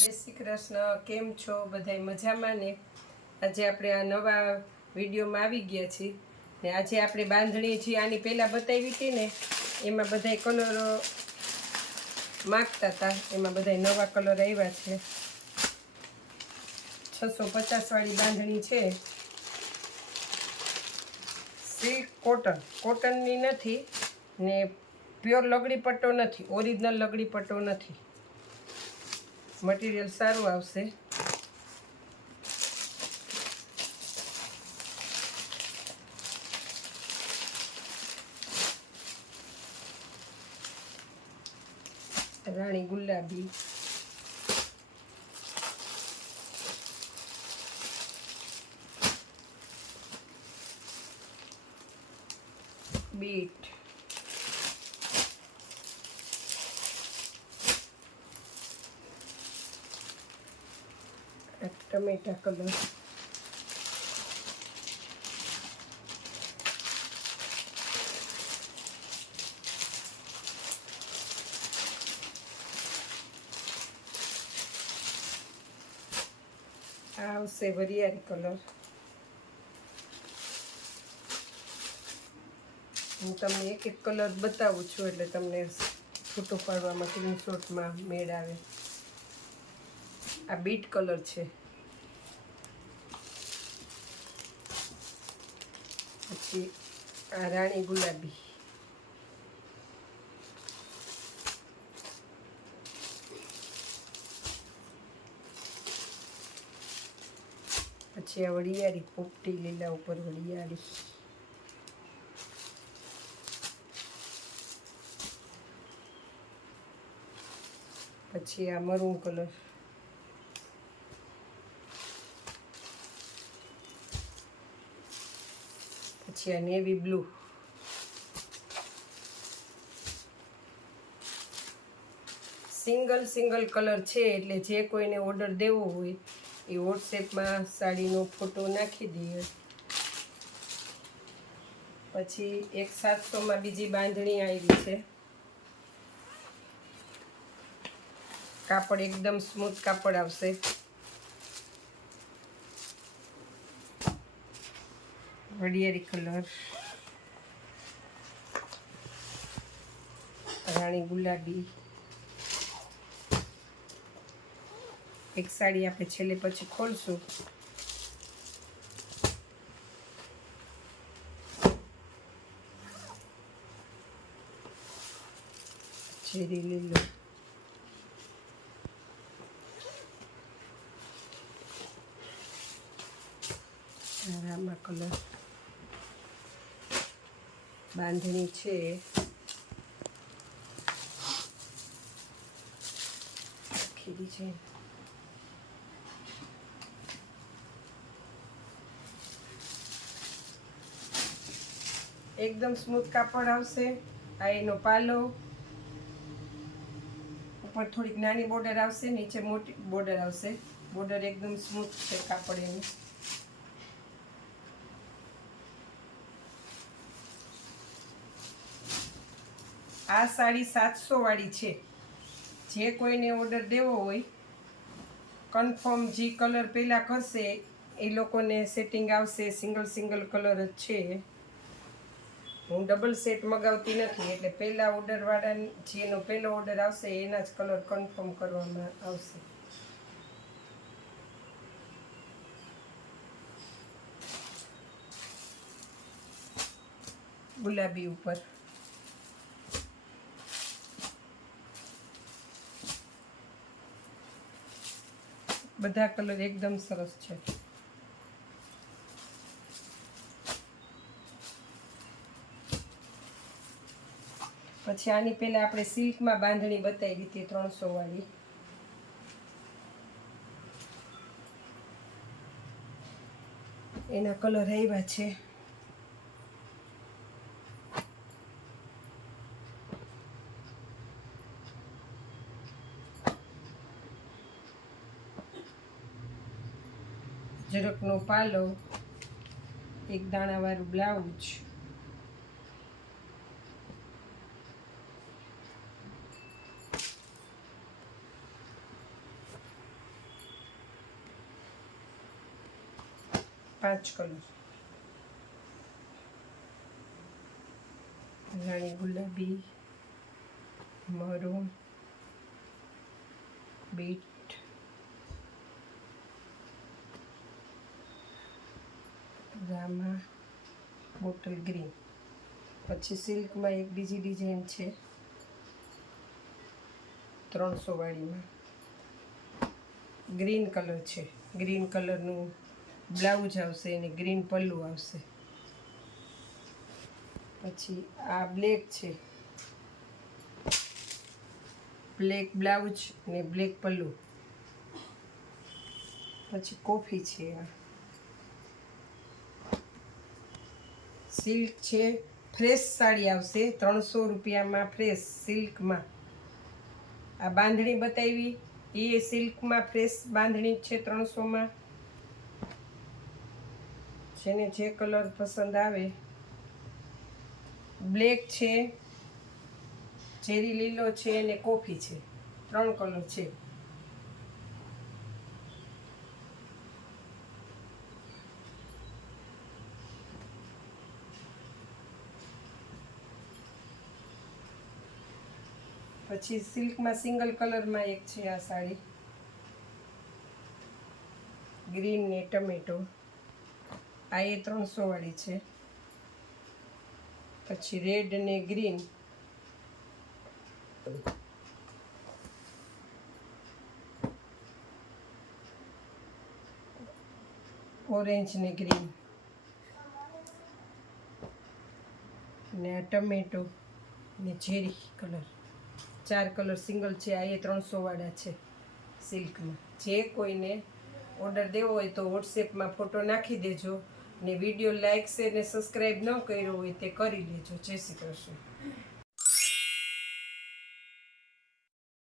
જય શ્રી કૃષ્ણ. કેમ છો બધાય મજામાં ને? આજે આપણે આ નવા વિડીયોમાં આવી ગયા છીએ. ને આજે આપણે બાંધણી જે આની પહેલાં બતાવી હતી ને, એમાં બધાય કલરો માગતા હતા એમાં બધાય નવા કલર આવ્યા છે. છસો પચાસવાળી બાંધણી છે. સિલ્ક કોટન કોટનની નથી ને પ્યોર લગડી પટ્ટો નથી. ઓરિજિનલ લગડી પટ્ટો નથી. મટીરિયલ સારું આવશે. રાણી ગુલાબી. બીટ આ ટમેટા કલર. આ આવશે વરિયાળી કલર. હું તમને એક એક કલર બતાવું છું એટલે તમને ફોટો પાડવામાં સ્ક્રીનશોટમાં મેળ આવે. આ બીટ કલર છે. પછી આ રાણી ગુલાબી. પછી આ વડિયાળી, પોપટી લીલા ઉપર વડિયાળી. પછી આ મરૂન કલર. પછી આ navy blue single single colour છે એટલે જે કોઈને ઓર્ડર દેવો હોય, એ વોટ્સએપમાં સાડીનો ફોટો નાખી દઈએ. પછી એક સાતસોમાં બીજી બાંધણી આવી છે. કાપડ એકદમ સ્મૂથ કાપડ આવશે. વડિયાળી કલર રાણી ગુલાબી. એક સાડી આપણે છેલ્લે પછી ખોલશું. ચેરી લીલું રામા કલર બાંધણી છે. એકદમ સ્મૂથ કાપડ આવશે. આ એનો પાલો. ઉપર થોડીક નાની બોર્ડર આવશે, નીચે મોટી બોર્ડર આવશે. બોર્ડર એકદમ સ્મૂથ છે કાપડ એનું. આ સાડી સાતસો વાળી છે. જે કોઈને ઓર્ડર દેવો હોય કન્ફર્મ જે કલર પહેલાં કરશે એ લોકોને સેટિંગ આવશે સિંગલ સિંગલ કલર જ છે. હું ડબલ સેટ મગાવતી નથી, એટલે પહેલાં ઓર્ડરવાળા જેનો પહેલો ઓર્ડર આવશે, એના જ કલર કન્ફર્મ કરવામાં આવશે. ગુલાબી ઉપર. બધા કલર એકદમ સરસ છે. પછી આની પહેલાં આપણે સિલ્કમાં બાંધણી બતાવી હતી ત્રણસો વાળી. એના કલર આવ્યા છે. જરકનો પાલો એક દાણાવાળું બ્લાઉજ પાંચ કલર. રાણી ગુલાબી મરૂન બીટ રામા બોટલ ગ્રીન. પછી સિલ્કમાં એક બીજી ડિઝાઇન છે ત્રણસો વાળીમાં. ગ્રીન કલર છે. ગ્રીન કલરનું બ્લાઉઝ આવશે અને ગ્રીન પલ્લું આવશે. પછી આ બ્લેક છે. બ્લેક બ્લાઉઝ અને બ્લેક પલ્લું. પછી કોફી છે આ. સિલ્ક છે. ફ્રેશ સાડી આવશે. ત્રણસો રૂપિયામાં ફ્રેશ સિલ્કમાં. આ બાંધણી બતાવી. એ સિલ્કમાં ફ્રેશ બાંધણી છે ત્રણસોમાં. જેને જે કલર પસંદ આવે. બ્લેક છે. ચેરી લીલો છે અને કોફી છે. ત્રણ કલર છે. પછી સિલ્કમાં સિંગલ કલરમાં એક છે આ સાડી. ગ્રીન ને ટમેટો. આ એ ત્રણસો વાળી છે. પછી રેડ ને ગ્રીન. ઓરેન્જ ને ગ્રીન. ને આ ટમેટો ને ઝેરી કલર. ચાર કલર સિંગલ છે, આ એ ત્રણસો વાળા છે સિલ્કમાં જે કોઈને ઓર્ડર દેવો હોય તો વોટ્સએપમાં ફોટો નાખી દેજો ને વીડિયો લાઇક શેર ને સબસ્ક્રાઈબ ન કર્યો હોય તે કરી લેજો. જય શ્રી કૃષ્ણ.